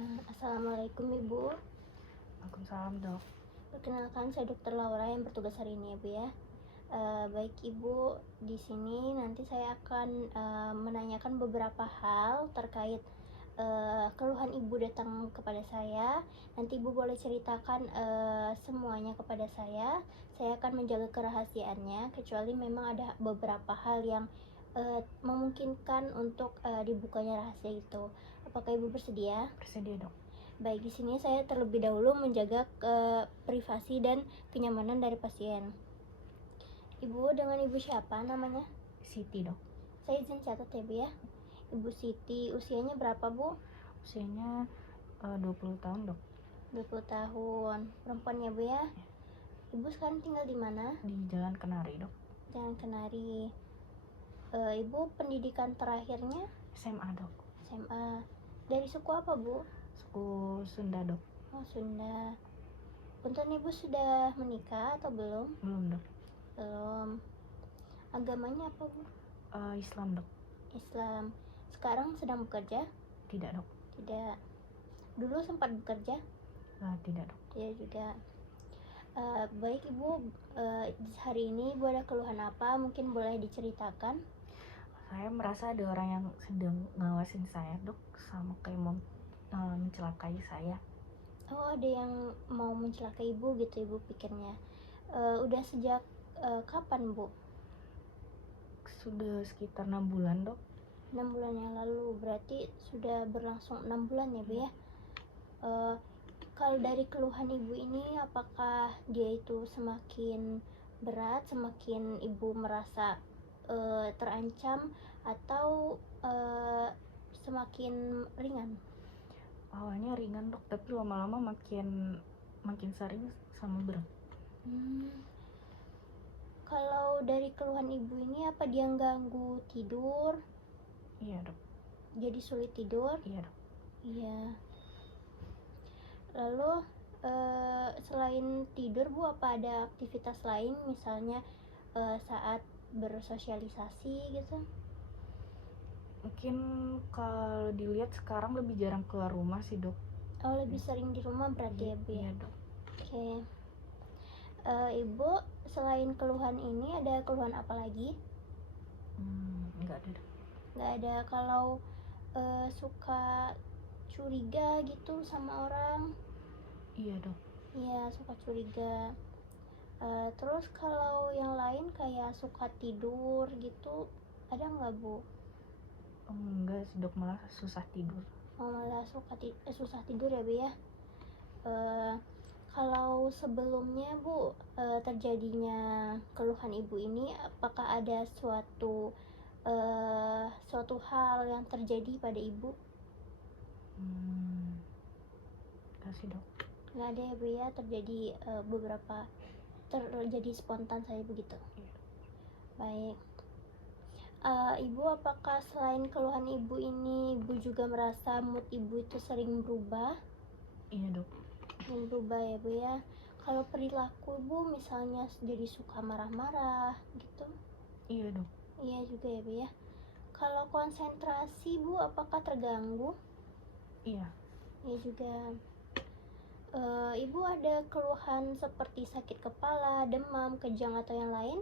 Assalamualaikum Ibu. Waalaikumsalam dok. Perkenalkan saya Dokter Laura yang bertugas hari ini ya Bu ya. Baik Ibu, di sini nanti saya akan menanyakan beberapa hal terkait keluhan Ibu datang kepada saya. Nanti Ibu boleh ceritakan semuanya kepada saya. Saya akan menjaga kerahasiaannya kecuali memang ada beberapa hal yang memungkinkan untuk dibukanya rahasia itu. Apakah Ibu bersedia? Bersedia dok. Baik, di sini saya terlebih dahulu menjaga privasi dan kenyamanan dari pasien. Ibu, dengan Ibu siapa namanya? Siti dok. Saya izin catat ya Bu ya. Ibu Siti, usianya berapa Bu? Usianya 20 tahun dok. 20 tahun. Perempuan ya Bu ya? Ibu sekarang tinggal di mana? Di Jalan Kenari dok. Jalan Kenari. Ibu pendidikan terakhirnya? SMA dok. SMA. Dari suku apa Bu? Suku Sunda dok. Oh, Sunda. Punten Ibu sudah menikah atau belum? Belum dok. Belum. Agamanya apa Bu? Islam dok. Islam. Sekarang sedang bekerja? Tidak dok. Tidak. Dulu sempat bekerja? Tidak dok. Tidak juga. Baik Ibu, hari ini Ibu ada keluhan apa? Mungkin boleh diceritakan? Saya merasa ada orang yang sedang ngawasin saya dok, sama kayak mau mencelakai saya. Oh, ada yang mau mencelakai Ibu gitu Ibu pikirnya. Udah sejak kapan Bu? Sudah sekitar 6 bulan dok. 6 bulan yang lalu, berarti sudah berlangsung 6 bulan ya Bu ya. Kalau dari keluhan Ibu ini, apakah dia itu semakin berat, semakin Ibu merasa terancam, atau semakin ringan? Awalnya ringan dok, tapi lama-lama makin sering sama berat. Kalau dari keluhan Ibu ini, apa dia ganggu tidur? Iya dok. Jadi sulit tidur? Iya dok. Iya. Lalu selain tidur Bu, apa ada aktivitas lain misalnya saat bersosialisasi gitu? Mungkin kalau dilihat sekarang lebih jarang keluar rumah sih dok. Oh, lebih sering di rumah berarti ya Bu ya? Iya dok. Oke. Ibu, selain keluhan ini ada keluhan apa lagi? Nggak ada dok. Nggak ada. Kalau suka curiga gitu sama orang? Iya dok. Iya, suka curiga. Terus kalau yang lain kayak suka tidur gitu, ada nggak Bu? Enggak sih dok, malah susah tidur. Oh, malah susah tidur ya Bu ya. Kalau sebelumnya Bu, terjadinya keluhan Ibu ini, apakah ada suatu hal yang terjadi pada Ibu? Enggak sih dok. Nggak ada ya Bu ya, terjadi spontan saja begitu. Iya. Baik. Ibu, apakah selain keluhan Ibu ini, Ibu juga merasa mood Ibu itu sering berubah? Iya dok. Sering berubah ya Bu ya. Kalau perilaku Ibu misalnya jadi suka marah-marah gitu? Iya dok. Iya juga ya Bu ya. Kalau konsentrasi Bu, apakah terganggu? Iya. Iya juga. Ibu ada keluhan seperti sakit kepala, demam, kejang atau yang lain?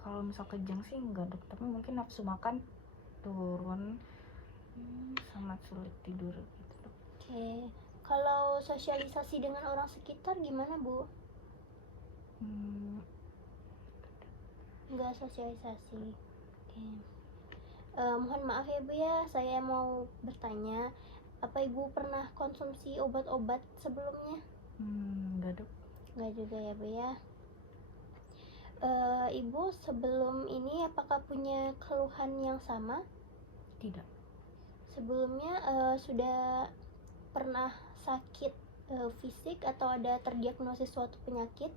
Kalau misal kejang sih enggak dok, tapi mungkin nafsu makan turun, sangat sulit tidur gitu dok. Oke. Kalau sosialisasi dengan orang sekitar gimana Bu? Enggak sosialisasi. Oke. Mohon maaf ya Bu ya, saya mau bertanya, apa Ibu pernah konsumsi obat-obat sebelumnya? Enggak dok. Enggak juga ya Bu ya. Ibu sebelum ini apakah punya keluhan yang sama? Tidak. Sebelumnya sudah pernah sakit fisik atau ada terdiagnosis suatu penyakit?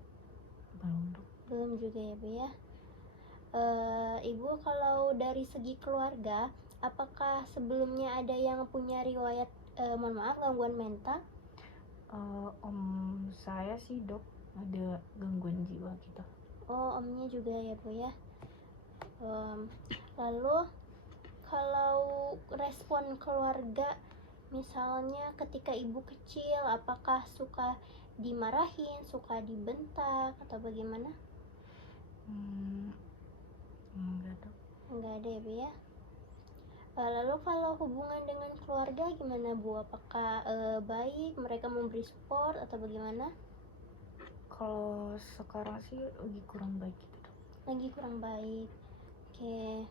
Belum dok. Belum juga ya Bu ya. Ibu, kalau dari segi keluarga, apakah sebelumnya ada yang punya riwayat gangguan mental? Om saya sih dok ada gangguan jiwa gitu. Oh, omnya juga ya Bu ya. Lalu kalau respon keluarga, misalnya ketika ibu kecil, apakah suka dimarahin, suka dibentak, atau bagaimana? Enggak dok. Enggak ada ya Bu ya. Lalu kalau hubungan dengan keluarga gimana Bu? Apakah baik, mereka memberi support atau bagaimana? Kalau sekarang sih lagi kurang baik gitu dok. Lagi kurang baik. Oke.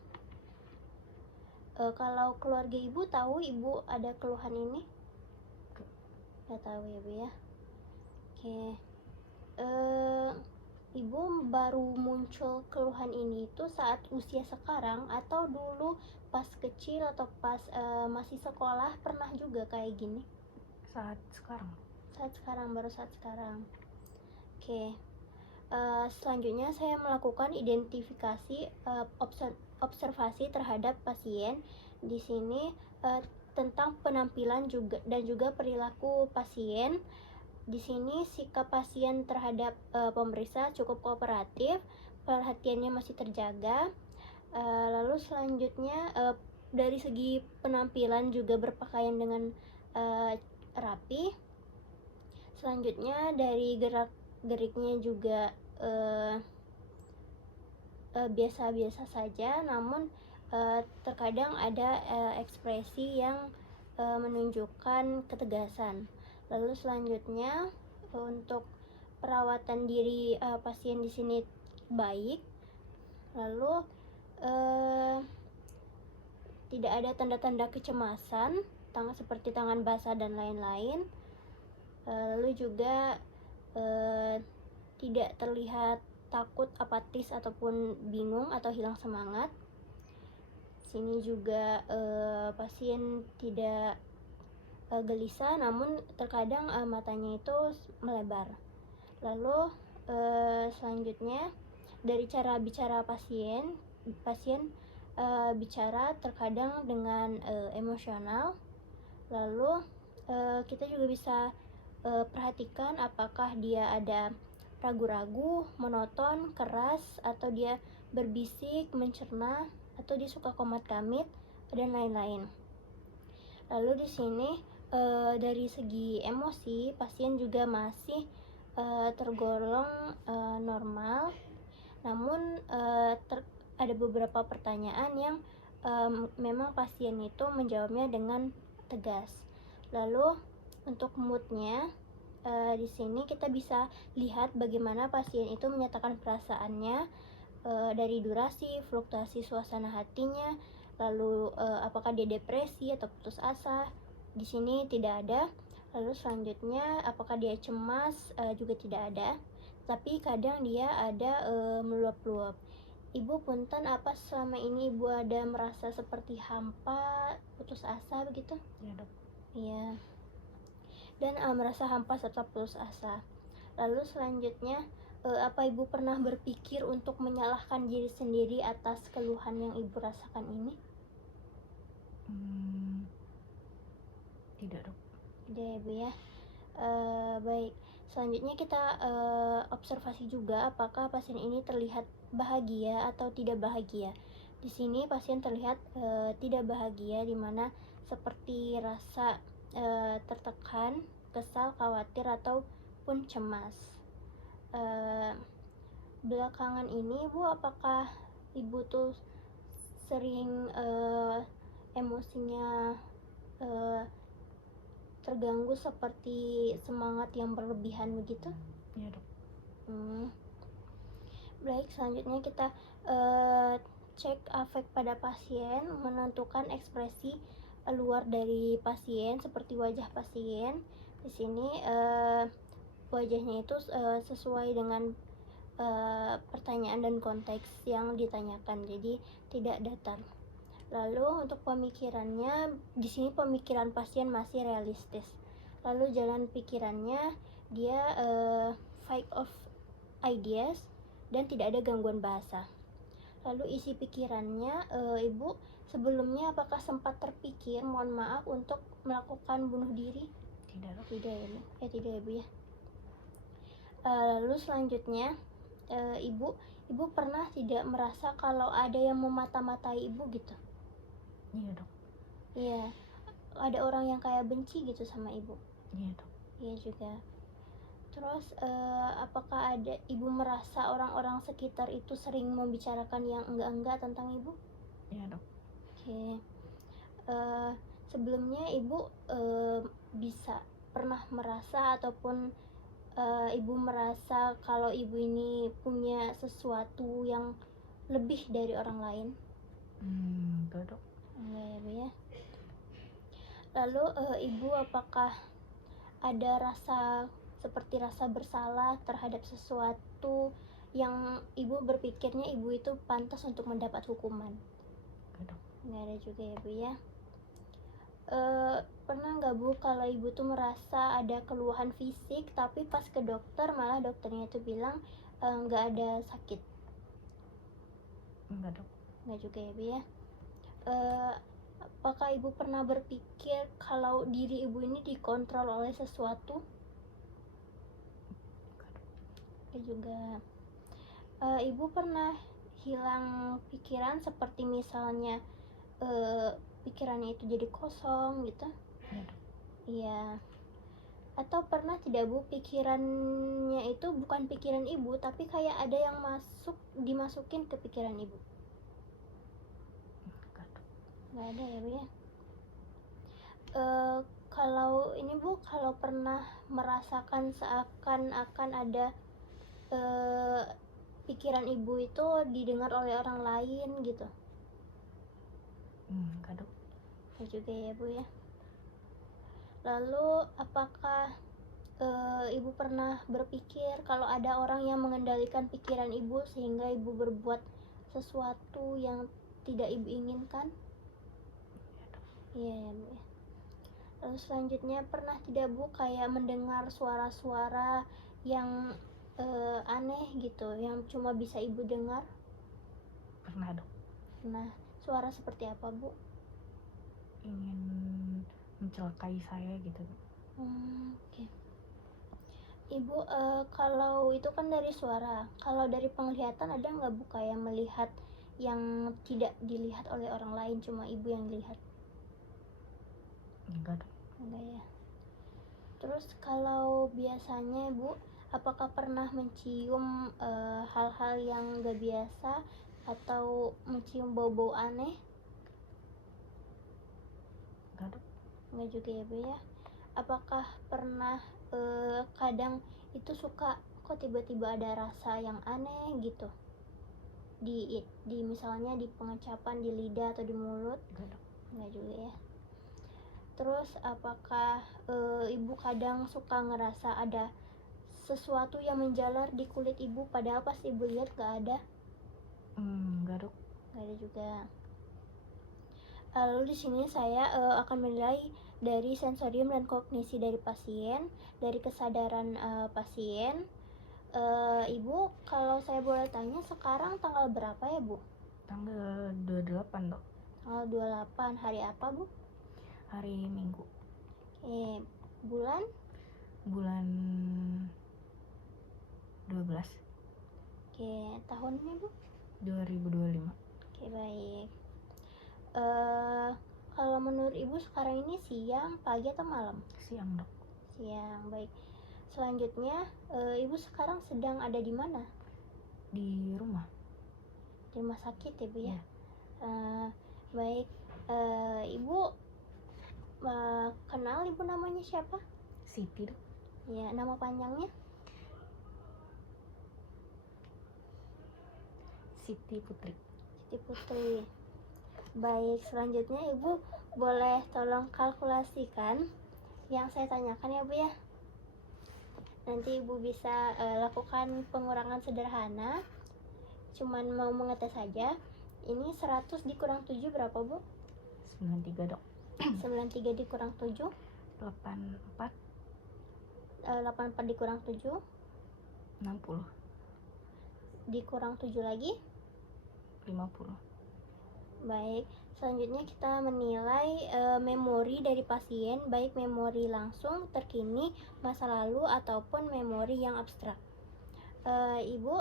Kalau keluarga ibu tahu ibu ada keluhan ini? Nggak tahu ya Bu ya. Oke. Ibu baru muncul keluhan ini itu saat usia sekarang atau dulu pas kecil atau pas masih sekolah pernah juga kayak gini? Saat sekarang. Saat sekarang, baru saat sekarang. Oke. Selanjutnya saya melakukan identifikasi observasi terhadap pasien. Di sini tentang penampilan dan juga perilaku pasien. Di sini sikap pasien terhadap pemeriksa cukup kooperatif, perhatiannya masih terjaga. Lalu selanjutnya dari segi penampilan juga berpakaian dengan rapi. Selanjutnya dari gerak-geriknya juga biasa-biasa saja, namun terkadang ada ekspresi yang menunjukkan ketegasan. Lalu selanjutnya untuk perawatan diri pasien di sini baik. Lalu tidak ada tanda-tanda kecemasan, seperti tangan basah dan lain-lain. Lalu juga tidak terlihat takut, apatis ataupun bingung atau hilang semangat. Sini juga pasien tidak gelisah, namun terkadang matanya itu melebar. Lalu selanjutnya dari cara bicara pasien bicara terkadang dengan emosional. Lalu kita juga bisa perhatikan apakah dia ada ragu-ragu, monoton, keras, atau dia berbisik, mencerna, atau dia suka komat-kamit, dan lain-lain. Lalu di sini dari segi emosi, pasien juga masih tergolong normal, namun ada beberapa pertanyaan yang memang pasien itu menjawabnya dengan tegas. Lalu untuk moodnya, di sini kita bisa lihat bagaimana pasien itu menyatakan perasaannya dari durasi, fluktuasi suasana hatinya, lalu apakah dia depresi atau putus asa. Di sini tidak ada. Lalu selanjutnya apakah dia cemas, juga tidak ada. Tapi kadang dia ada meluap-luap. Ibu punten, apa selama ini ibu ada merasa seperti hampa, putus asa begitu? Ya dok. Iya. Dan merasa hampa serta putus asa. Lalu selanjutnya apa ibu pernah berpikir untuk menyalahkan diri sendiri atas keluhan yang ibu rasakan ini? Tidak dok. Tidak ya Bu ya. Baik, selanjutnya kita observasi juga apakah pasien ini terlihat bahagia atau tidak bahagia. Di sini pasien terlihat tidak bahagia, dimana seperti rasa tertekan, kesal, khawatir, ataupun cemas. Belakangan ini Bu, apakah ibu tuh sering emosinya terganggu seperti semangat yang berlebihan begitu? Ya dok. Baik, selanjutnya kita cek afek pada pasien, menentukan ekspresi luar dari pasien seperti wajah pasien. Di sini wajahnya itu sesuai dengan pertanyaan dan konteks yang ditanyakan, jadi tidak datar. Lalu untuk pemikirannya, di sini pemikiran pasien masih realistis. Lalu jalan pikirannya dia fight of ideas dan tidak ada gangguan bahasa. Lalu isi pikirannya, ibu sebelumnya apakah sempat terpikir, mohon maaf, untuk melakukan bunuh diri? Tidak dok. Tidak ya Bu. Tidak ya Bu ya. Lalu selanjutnya ibu pernah tidak merasa kalau ada yang memata-matai ibu gitu? Iya dok. Iya, ada orang yang kayak benci gitu sama ibu. Iya dok. Iya juga. Terus apakah ibu merasa orang-orang sekitar itu sering membicarakan yang enggak-enggak tentang ibu? Iya dok. Oke. Eh, Sebelumnya ibu bisa pernah merasa ataupun ibu merasa kalau ibu ini punya sesuatu yang lebih dari orang lain? Enggak dok. Enggak ya bu ya. Lalu ibu apakah ada seperti rasa bersalah terhadap sesuatu yang ibu berpikirnya ibu itu pantas untuk mendapat hukuman? Enggak dok. Enggak ada juga ya bu ya. Pernah nggak bu kalau ibu tuh merasa ada keluhan fisik tapi pas ke dokter malah dokternya itu bilang nggak ada sakit? Enggak dok. Nggak juga ya bu ya. Apakah ibu pernah berpikir kalau diri ibu ini dikontrol oleh sesuatu? Nggak juga. Ibu pernah hilang pikiran seperti misalnya pikirannya itu jadi kosong gitu? Iya dok. Iya. Atau pernah tidak bu pikirannya itu bukan pikiran ibu tapi kayak ada yang dimasukin ke pikiran ibu? Enggak dok. Nggak ada ya bu ya. Kalau ini bu, kalau pernah merasakan seakan-akan ada pikiran ibu itu didengar oleh orang lain gitu? Enggak dok. Nggak juga ya bu ya. Lalu apakah ibu pernah berpikir kalau ada orang yang mengendalikan pikiran ibu sehingga ibu berbuat sesuatu yang tidak ibu inginkan? Iya ya bu ya. Lalu selanjutnya pernah tidak bu kayak mendengar suara-suara yang aneh gitu yang cuma bisa ibu dengar? Pernah dok. Nah, suara seperti apa bu? Ingin mencelakai saya gitu dok. Oke. Ibu kalau itu kan dari suara, kalau dari penglihatan ada nggak bu kayak melihat yang tidak dilihat oleh orang lain cuma ibu yang lihat? Enggak dok. Enggak ya. Terus kalau biasanya bu, apakah pernah mencium hal-hal yang nggak biasa atau mencium bau-bau aneh? Enggak dok. Enggak juga ya bu ya. Apakah pernah kadang itu suka kok tiba-tiba ada rasa yang aneh gitu di misalnya di pengecapan di lidah atau di mulut? Enggak dok. Enggak juga ya. Terus apakah ibu kadang suka ngerasa ada sesuatu yang menjalar di kulit ibu padahal pas ibu lihat gak ada? Enggak dok. Gak ada juga. Lalu di sini saya akan menilai dari sensorium dan kognisi dari pasien, dari kesadaran pasien. Ibu, kalau saya boleh tanya sekarang tanggal berapa ya bu? Tanggal 28 dok. Tanggal 28, hari apa bu? Hari Minggu. Bulan? Bulan 12. Tahunnya bu? 2025. Baik. Kalau menurut ibu sekarang ini siang, pagi atau malam? Siang dok. Siang, baik. Selanjutnya ibu sekarang sedang ada di mana? Di rumah. Di rumah sakit ya bu ya? Iya. Baik. Ibu kenal ibu namanya siapa? Siti dok. Ya, nama panjangnya? Siti Putri. Siti Putri. Baik, selanjutnya ibu boleh tolong kalkulasikan yang saya tanyakan ya bu ya. Nanti ibu bisa lakukan pengurangan sederhana, cuman mau mengetes saja. Ini 100 dikurang 7 berapa bu? 93 dok. 93 dikurang 7? 84. 84 dikurang 7? 60. Dikurang 7 lagi? 50. Baik, selanjutnya kita menilai memori dari pasien, baik memori langsung, terkini, masa lalu, ataupun memori yang abstrak. Ibu,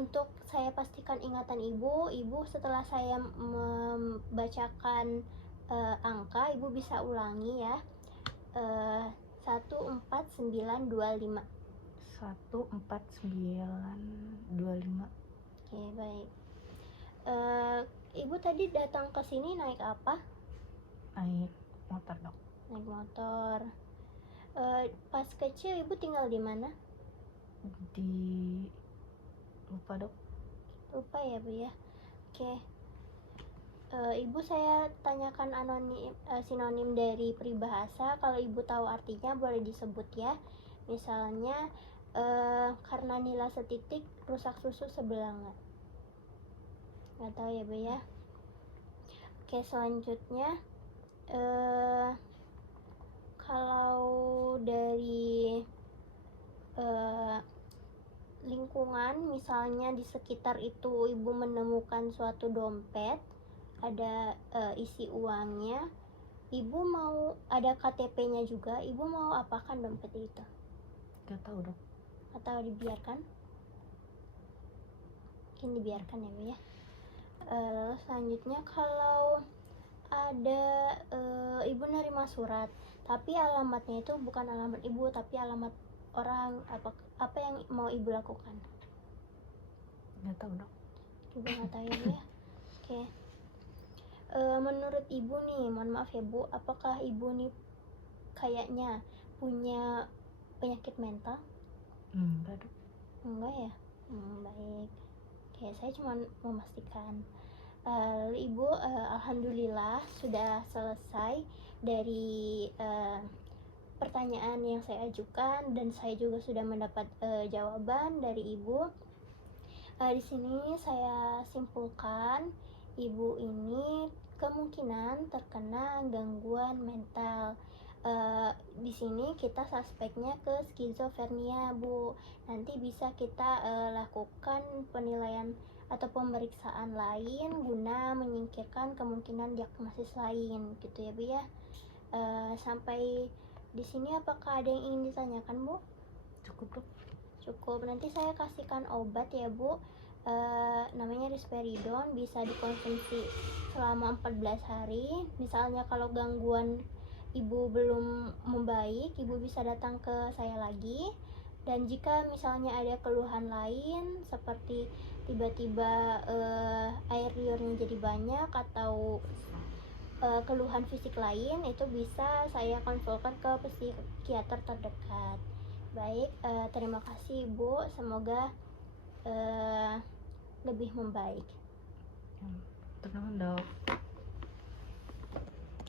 untuk saya pastikan ingatan ibu setelah saya membacakan angka, ibu bisa ulangi ya. 14925. 14925. Oke, baik. Ibu tadi datang ke sini naik apa? Naik motor dok. Naik motor. Pas kecil ibu tinggal di mana? Di lupa dok. Lupa ya bu ya. Oke. Ibu saya tanyakan sinonim dari peribahasa. Kalau ibu tahu artinya boleh disebut ya. Misalnya karena nila setitik rusak susu sebelanga. Nggak tahu ya bu ya. Oke, selanjutnya kalau dari lingkungan, misalnya di sekitar itu ibu menemukan suatu dompet, ada isi uangnya, ibu mau ada KTP-nya juga, ibu mau apakan dompet itu? Gak tahu dok. Atau dibiarkan? Mungkin dibiarkan ya bu ya. Lalu selanjutnya kalau ada ibu nerima surat, tapi alamatnya itu bukan alamat ibu, tapi alamat orang, apa yang mau ibu lakukan? Gak tahu dok. Ibu nggak tahu ya bu ya. Oke. Menurut ibu nih, mohon maaf ya bu, apakah ibu nih kayaknya punya penyakit mental? Enggak dok. Enggak ya? Baik. Oke, saya cuma memastikan. Ibu alhamdulillah sudah selesai dari pertanyaan yang saya ajukan, dan saya juga sudah mendapat jawaban dari ibu. Di sini saya simpulkan ibu ini kemungkinan terkena gangguan mental. Di sini kita suspeknya ke skizofrenia bu. Nanti bisa kita lakukan penilaian atau pemeriksaan lain guna menyingkirkan kemungkinan diagnosis lain, gitu ya bu ya. Sampai di sini apakah ada yang ingin ditanyakan bu? Cukup dok. Cukup. Nanti saya kasihkan obat ya bu. Namanya risperidon, bisa dikonsumsi selama 14 hari. Misalnya kalau gangguan ibu belum membaik, ibu bisa datang ke saya lagi. Dan jika misalnya ada keluhan lain seperti tiba-tiba air liurnya jadi banyak atau keluhan fisik lain, itu bisa saya konsulkan ke psikiater terdekat. Baik, terima kasih ibu, semoga lebih membaik. Tenang dok.